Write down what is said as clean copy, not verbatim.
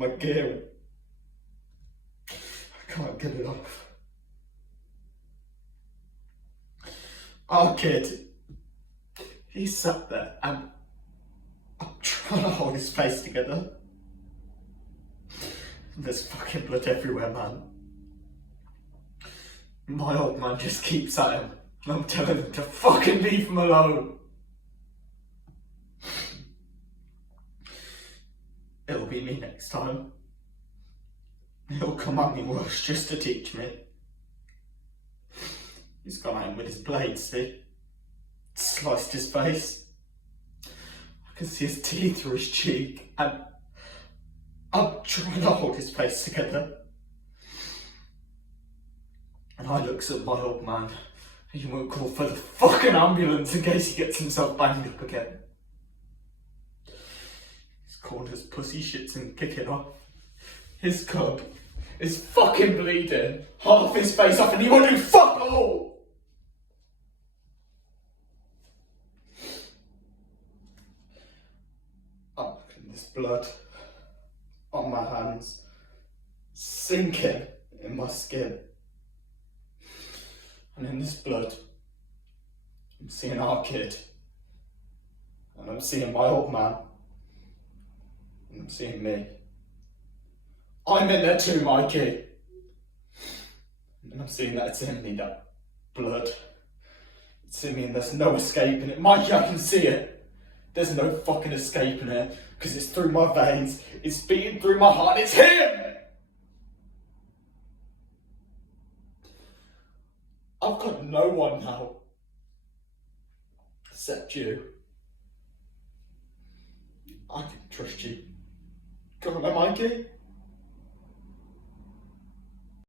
my guilt. I can't get it off. Our kid, he sat there and I'm trying to hold his face together. And there's fucking blood everywhere, man. My old man just keeps at him and I'm telling him to fucking leave him alone. It'll be me next time. He'll come at me worse just to teach me. He's gone at him with his blade, see? Sliced his face. I can see his teeth through his cheek and I'm trying to hold his face together. And I looks at my old man. He won't call for the fucking ambulance in case he gets himself banged up again. His corners pussy shits and kicking off. His cub is fucking bleeding. Half his face off and he won't do fuck all. I'm looking this blood on my hands, sinking in my skin. And in this blood, I'm seeing our kid. And I'm seeing my old man. And I'm seeing me. I'm in there too, Mikey. And I'm seeing that it's in me, that blood. It's in me and there's no escaping it. Mikey, I can see it. There's no fucking escaping it. Because it's through my veins. It's beating through my heart. It's him! I've got no one now. Except you. I can trust you. Come on, Mikey.